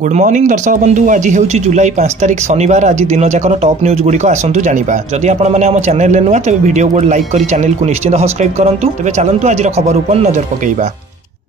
Good morning दर्शक बंधु। आज हूँ जुलाई 5 तारिख शनिवार। आज दिन जाकर टॉप न्यूज गुड़िक आसतु जाना। जदि आपने चैनल नुआ तेज वीडियो को लाइक कर चैनल को निश्चित सब्सक्राइब करूँ। तेज चलतु आज खबर उपर नजर पकेइबा।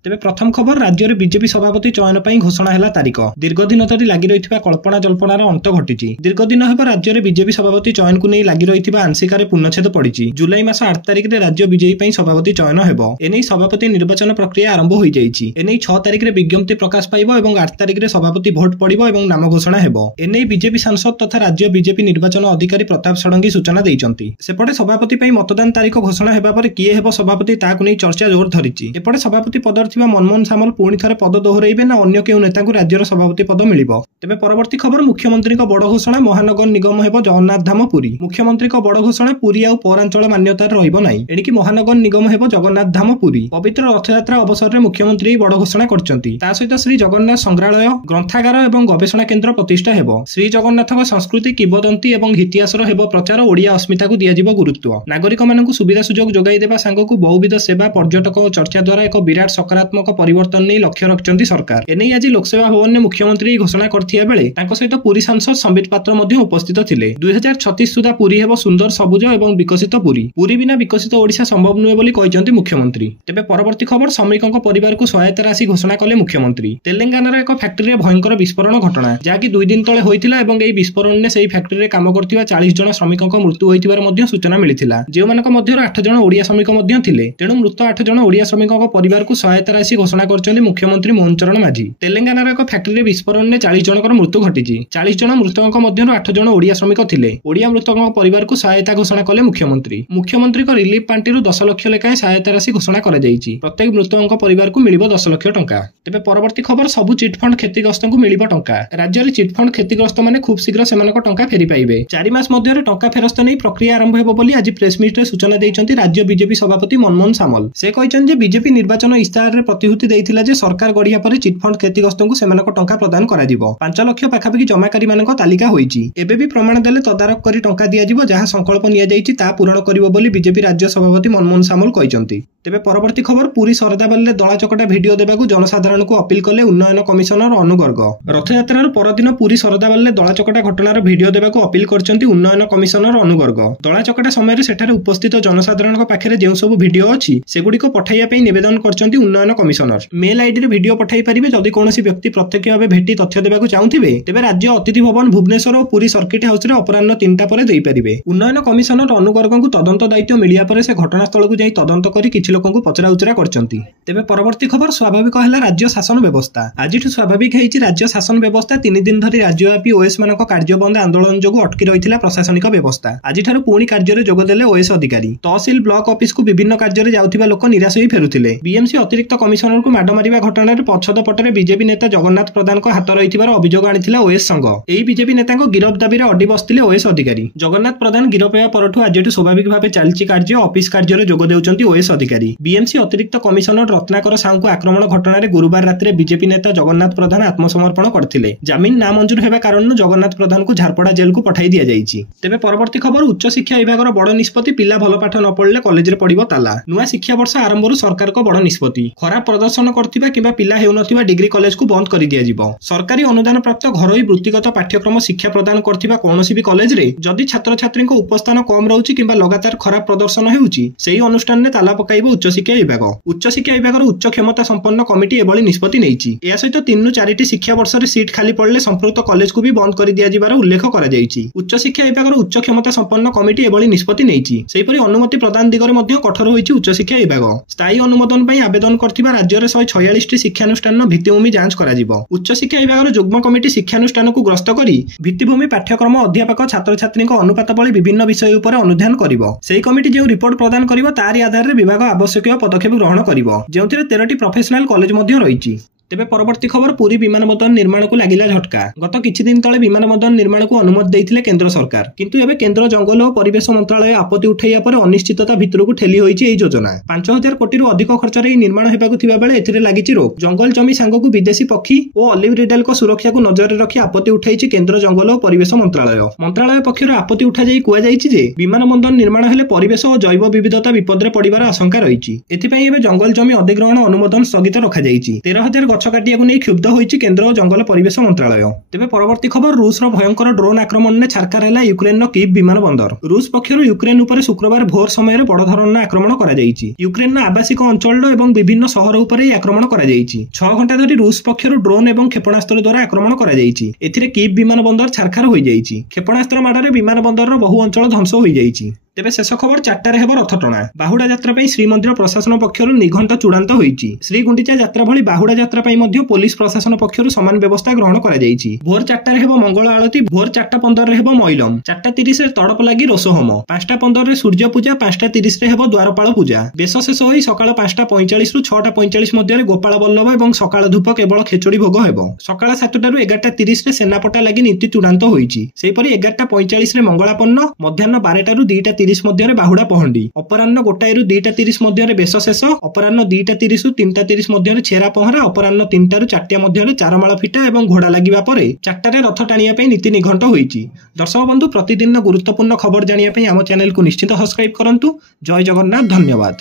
तेज प्रथम खबर, राज्य में बीजेपी सभापति चयन पर घोषणा है तारीख। दीर्घदिन धरी लगी रही कल्पना जल्पनार अंत घटी। दीर्घदिन हेब राज्य में बीजेपी सभापति चयन को नहीं लगी रही आंशिकार पूर्णछेद पड़ी। जुलाई मास 8 तारिख में राज्य बीजेपी सभापति चयन हेब। एने सभापति निर्वाचन प्रक्रिया आरंभ हो जाइछि। एने 6 तारिख में विज्ञप्ति प्रकाश पाइबो एवं 8 तारिख में सभापति भोट पड़िबो एवं नाम घोषणा हेब। एने बीजेपी सांसद तथा राज्य बीजेपी निर्वाचन अधिकारी प्रताप षडंगी सूचना दैछन्ति। सेपटे सभापति पई मतदान तारीख घोषणा हेबा पर किए हेब सभापति ताकु नै चर्चा जोर धरिछि। एपटे सभापति पदर थिबा मनमोहन सामल पुणी थे पद दोहराइबे ना अन्य केउ नेता को राज्यर सभापति पद मिलिबो। तेबे परवर्ती खबर, मुख्यमंत्री को बड़ घोषणा, महानगर निगम हेबो जगन्नाथ धाम पुरी। मुख्यमंत्री को बड़ घोषणा, पुरी आ पौरांचल मान्यता रहिबो नाही। एणिकी महानगर निगम हेबो जगन्नाथ धाम पुरी। पवित्र रथयात्रा अवसर में मुख्यमंत्री बड़ घोषणा करछन्ति। ता सहित श्री जगन्नाथ संग्रहालय, ग्रंथागार एवं गवेषणा केन्द्र प्रतिष्ठा हेबो। श्री जगन्नाथ संस्कृति, किंवदंती एवं इतिहास हेबो प्रचार। ओडिया अस्मिता को दियाजिबो गुरुत्व। नागरिक मानकु सुविधा सुजोग जोगाई देबा सांगकु बहुविध सेवा, पर्यटक और चर्चा द्वारा एक विराट सकारात्मक परिवर्तन नहीं लक्ष्य रखिछन्ति सरकार। एने आज लोकसेवा भवन में मुख्यमंत्री घोषणा करथिया बेले तांको सहित पुरी सांसद संबित पात्र मध्य उपस्थित थिले। 2036 सुधा पुरी हेबो सुंदर, सबुज एवं विकसित पुरी। पुरी बिना विकसित ओडिशा संभव नुहे बोली कहिसन्ति मुख्यमंत्री। तेबे परवर्ती खबर, श्रमिकों परिवार को सहायता राशि घोषणा कले मुख्यमंत्री। तेलंगानार एक फैक्ट्री भयंकर विस्फोरण घटना जहाँकि 2 दिन तले होइथिला एवं एई विस्फोरण ने सेही फैक्ट्री रे काम करथिबा 40 जन श्रमिकों मृत्यु होइथिबार मध्य सूचना मिलिथिला। जेउमानक मध्य 8 जन ओडिया श्रमिक मध्य थिले। तेणु मृत 8 जन ओडिया श्रमिकों परिवार को सहायता राशि घोषणा करछन्ति मुख्यमंत्री मोहन चरण माझी। तेलंगानार एक फैक्ट्री विस्फोरण में 40 जनकर मृत्यु घटी। 40 जन मृतकों मध्य 8 जन ओडिया श्रमिक थिले। ओडिया मृतकों परिवार को सहायता घोषणा कले मुख्यमंत्री। मुख्यमंत्री को रिलीफ पांटी 10 लाख लेखाएं सहायता राशि घोषणा कर जाइछि। प्रत्येक मृतकों परिवार को मिलिबो 10 लाख टंका। तेबे परवर्ती खबर, सबु चिटफंड क्षतिग्रस्त को मिलिबो टंका। राज्य में चिटफंड क्षतिग्रस्त माने खूब शीघ्र सेमानक टंका फेरी पाइबे। 4 मास मध्य टंका फेरस्त नहीं प्रक्रिया आरंभ हेबो बोली आज प्रेस मीट रे सूचना दैछन्ति राज्य बीजेपी सभापति मनमोहन सामल। से कहिछन् जे बीजेपी निर्वाचन इस्ताहार रे प्रतिहुति दैथिला जे सरकार गढ़िया पर चिटफंड क्षतिग्रस्त को सेमानक टंका प्रदान करा जिवो। 5 लाख पाखापाखि जमाकारी मानक तालिका होईछि। एबे भी प्रमाण देले तदारक करी टंका दिया जिवो। जहां संकल्प निया जाइछि ता पूरण करिवो बोली बीजेपी राज्य सभापति मनमोहन सामल कहिसन्ति। तेबे परवर्ती खबर, पुरी सरदाबाले दला चकटा भिडियो देबाकू जनसाधारण को अपील कले उन्नयन कमिशनर अनुगर्ग। रथयात्रार परदिन पुरी सरदाबाले दला चकटा घटनार भिडियो देबाकू अपील करछन्ति उन्नयन कमिशनर अनुगर्ग। दला चकटा समय सेठारे उपस्थित जनसाधारण पाखरे जेउ सब भिडियो अछि सेगुडी को पठाइया पे निवेदन करछन्ति उन्नयन कमिशनर। मेल आईडी रे भिडियो पठाई परिबे। जदि कोनोसी व्यक्ति प्रत्यक्ष भाव भेटी तथ्य देबाकू चाहुथिबे तेबे राज्य अतिथि भवन भुवनेश्वर और पुरी सर्किट हाउस रे अपराह्न 3टा पर देई परिबे। उन्नयन कमिशनर अनुगर्ग को तदंत दायित्व मिलिया पर से घटनास्थल को जाई तदंत करी किछि लोकन को पचरा उचरा करछन्ति। तेबे परवर्ती खबर, स्वाभाविक है राज्य शासन व्यवस्था। आज स्वाभाविक है राज्य शासन व्यवस्था। 3 दिन धरी राज्यव्यापी ओएस मानक कार्य बंद आंदोलन जो अटकी रही प्रशासनिक व्यवस्था। आज पुणी कार्य जोगदेले ओएस अधिकारी। तहसिल ब्लॉक ऑफिस को विभिन्न कार्य जाउथिबा लोक निराश होई फेरुथिले। बीएमसी अतिरिक्त कमिशनर को माड मारिबा घटना रे पछद पटरे बीजेपी नेता जगन्नाथ प्रधान को हाथ रहिथिबार अभियोग आनिथिला ओएस संघ। एही बीजेपी नेता को गिरफ दाबी रे अड्डी बसथिले ओएस अधिकारी। जगन्नाथ प्रधान गिरफ हेबा परठु आज स्वाभाविक भाव चलछि कार्य। ऑफिस कार्य रे जोग देउचंती ओएस अधिकारी। बीएमसी अतिरिक्त कमिशनर रत्नाकर साहू को आक्रमण घटना रे गुरुवार रात्रि बीजेपी नेता जगन्नाथ प्रधान आत्मसमर्पण करथिले। जामिन नामंजूर हेबा कारण जगन्नाथ प्रधान को झारपड़ा जेल को पठाई दिया जाइछि। तेबे परवर्ती खबर, उच्च शिक्षा विभाग बड़ निष्पत्ति। पिला भल पाठ न पढ़ले कॉलेज रे पड़िबो ताला। नुआ शिक्षा वर्ष आरंभ सरकार को बड़ निष्पत्ति। खराब प्रदर्शन करथिबा किबा पिला हेउनथिबा डिग्री कॉलेज को बंद कर दिया जिवो। सरकारी अनुदान प्राप्त घरोई वृत्तिगत पाठ्यक्रम शिक्षा प्रदान करथिबा कोनोसी भी कॉलेज रे जदि छात्र छात्री को उपस्थान कम रहउछि किबा लगातार खराब प्रदर्शन हेउछि सेही अनुष्ठान ने ताला पकाइबो उच्च शिक्षा विभाग। उच्च शिक्षा विभाग उच्च क्षमता संपन्न कमिटी एभली निष्पत्ति नैछि। या सहित 3 नु 4टी शिक्षा वर्ष रे सीट खाली पड़ले संप्रक्त कॉलेज को भी बंद कर दिया जिबार उल्लेख करा जाइछि। उच्च शिक्षा विभाग उच्च क्षमता संपन्न कमिटी एभली निष्पत्ति नैछि। सेहिपरि अनुमति प्रदान दिगरे मध्ये कठोर होइछि उच्च शिक्षा विभाग। स्थायी अनुमोदन पई आवेदन करथिबा राज्य रे 146टी शिक्षानुष्ठान भित्तिभूमि जांच करा जिवो। उच्च शिक्षा विभाग जुग्म कमिटी शिक्षानुष्ठान को ग्रस्त करी भित्तिभूमि पाठ्यक्रम अध्यापक छात्र छात्री अनुपात भली विभिन्न विषय उपर अनुध्यान करिवो। सेही कमिटी जे रिपोर्ट प्रदान करिवो तारि आधार रे विभाग आवश्यक पदक्षेप ग्रहण करिवो। जेउथिरे 13टी प्रोफेशनल कॉलेज मध्ये रहिछि। तेबे परवर्ती खबर, पुरी विमानबंदर निर्माण को लागिला झटका। गत किछि दिन तले विमानबंदर निर्माण को अनुमति देइथिले केंद्र सरकार। किंतु एबे केंद्र जंगल और परिवेश मंत्रालय आपत्ति उठाइया पर अनिश्चितता भितर को ठेली होइछि एई योजना। 5000 कोटी रु अधिक खर्च रे निर्माण हेबाकु थिबा बेले एथिरे लागिछि रोक। जंगल जमी सांग को विदेशी पक्षी और ऑलिव रिडेल को सुरक्षा को नजर रे रखि आपत्ति उठाइछि केंद्र जंगल और परिवेश मंत्रालय पक्षर आपत्ति उठा जाई कुआ जाइछि जे विमानबंदर निर्माण हेले परिवेश और जैव विविधता विपद रे पड़िबार आशंका रहिछि। एथिपई एबे जंगल जमी अधिग्रहण अनुमोदन स्थगित रखा जाइछि। 13000 ଗଛ କାଟିବାକୁ ନେଇ କ୍ଷୁବ୍ଧ ହୋଇଛି କେନ୍ଦ୍ର ଓ ଜଙ୍ଗଲ ପରିବେଶ ମନ୍ତ୍ରାଳୟ। ତେବେ ପରବର୍ତ୍ତୀ ଖବର, ରୁଷର ଭୟଙ୍କର ଡ୍ରୋନ୍ ଆକ୍ରମଣରେ ଛାରଖାର ହେଲା ୟୁକ୍ରେନର କିଭ୍ ବିମାନ ବନ୍ଦର। ରୁଷ ପକ୍ଷରୁ ୟୁକ୍ରେନ ଉପରେ ଶୁକ୍ରବାର ଭୋର ସମୟରେ ବଡ଼ ଧରଣର ଆକ୍ରମଣ କରାଯାଇଛି। ୟୁକ୍ରେନର ଆବାସିକ ଅଞ୍ଚଳ ଏବଂ ବିଭିନ୍ନ ସହର ଉପରେ ଏହି ଆକ୍ରମଣ କରାଯାଇଛି। 6 ଘଣ୍ଟା ଧରି ରୁଷ ପକ୍ଷରୁ ଡ୍ରୋନ୍ ଏବଂ କ୍ଷେପଣାସ୍ତ୍ର ଦ୍ୱାରା ଆକ୍ରମଣ କରାଯାଇଛି। ଏଥିରେ କିଭ୍ ବିମାନ ବନ୍ଦର ଛାରଖାର ହୋଇଯାଇଛି। କ୍ଷେପଣାସ୍ତ୍ର ମାଡ଼ରେ ବିମାନ ବନ୍ଦରର ବହୁ ଅଞ୍ଚଳ ଧ୍ୱଂସ ହୋଇଯାଇଛି। ତେବେ ଶେଷ ଖବର, 4টাରେ ହେବ ରଥଟଣା। ବାହୁଡ଼ା ଯାତ୍ରା ପାଇଁ ଶ୍ରୀମନ୍ଦିର ପ୍ରଶାସନ ପକ୍ଷରୁ ନିଘଣ୍ଟ ଚୂଡ଼ାନ୍ତ ହୋଇଛି। ଶ୍ରୀଗୁଣ୍ଡିଚା ଯାତ୍ରା ଭଳି ବାହୁଡ଼ା ଯାତ୍ରା ପାଇଁ ମଧ୍ୟ ପୋଲିସ ପ୍ରଶାସନ ପକ୍ଷରୁ ସମାନ ବ୍ୟବସ୍ଥା ଗ୍ରହଣ କରାଯାଇଛି। ଭୋର 4টাରେ ହେବ ମଙ୍ଗଳ ଆଳତି, ଭୋର 4:15ରେ ହେବ ମଇଲମ, 4:30ରେ ତଡ଼ପ ଲାଗି ରୋଷହୋମ, 5:15ରେ ସୂର୍ଯ୍ୟ ପୂଜା, 5:30ରେ ହେବ ଦ୍ୱାରପାଳ ପୂଜା। ବେଶ ଶେଷ ହୋଇ ସକାଳ 5:45ରୁ 6:45 ମଧ୍ୟରେ ଗୋପାଳ ବଲ୍ଲଭ ଏବଂ ସକାଳ ଧୂପ କେବଳ ଖେଚୁଡ଼ି ଭୋଗ ହେବ। ସକାଳ 7ଟାରୁ 11:30ରେ ସେନାପଟା ଲାଗି ନୀତି ଚୂଡ଼ାନ୍ତ ହୋଇଛି। ସେହିପରି 11:45ରେ ମଙ୍ଗଳାପନ୍ନ, ମଧ୍ୟାହ୍ନ 12ଟାରୁ 2:30 ମଧ୍ୟରେ ବାହୁଡ଼ା ପହଣ୍ଡି, ଅପରାହ୍ନ 1ଟାରୁ 2:30 ମଧ୍ୟରେ ବେଶ ଶେଷ, ଅପରାହ୍ନ 2:30ରୁ 3:30 ମଧ୍ୟରେ ଛେରା ପହଁରା, ଅପରାହ୍ନ 3ଟାରୁ 4ଟା ମଧ୍ୟରେ ଚାରମାଳ ଫିଟା ଏବଂ ଘୋଡ଼ା ଲାଗିବା ପରେ 4টাରେ ରଥ ଟାଣିବା ପାଇଁ ନୀତି ନିଘଣ୍ଟ ହୋଇଛି। ଦର୍ଶକ ବନ୍ଧୁ, ପ୍ରତିଦିନ ଗୁରୁତ୍ୱପୂର୍ଣ୍ଣ ଖବର ଜାଣିବା ପାଇଁ ଆମ ଚ୍ୟାନେଲକୁ ନିଶ୍ଚିତ ସବସ୍କ୍ରାଇବ କରନ୍ତୁ। ଜୟ ଜଗନ୍ନାଥ, ଧନ୍ୟବାଦ।